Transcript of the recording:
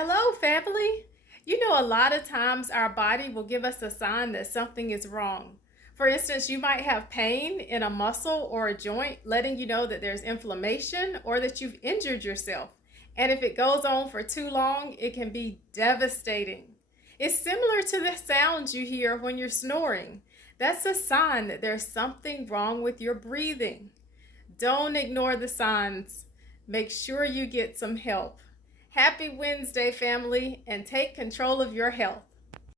Hello, family. You know, a lot of times our body will give us a sign that something is wrong. For instance, you might have pain in a muscle or a joint, letting you know that there's inflammation or that you've injured yourself. And if it goes on for too long, it can be devastating. It's similar to the sounds you hear when you're snoring. That's a sign that there's something wrong with your breathing. Don't ignore the signs. Make sure you get some help. Happy Wednesday, family, and take control of your health.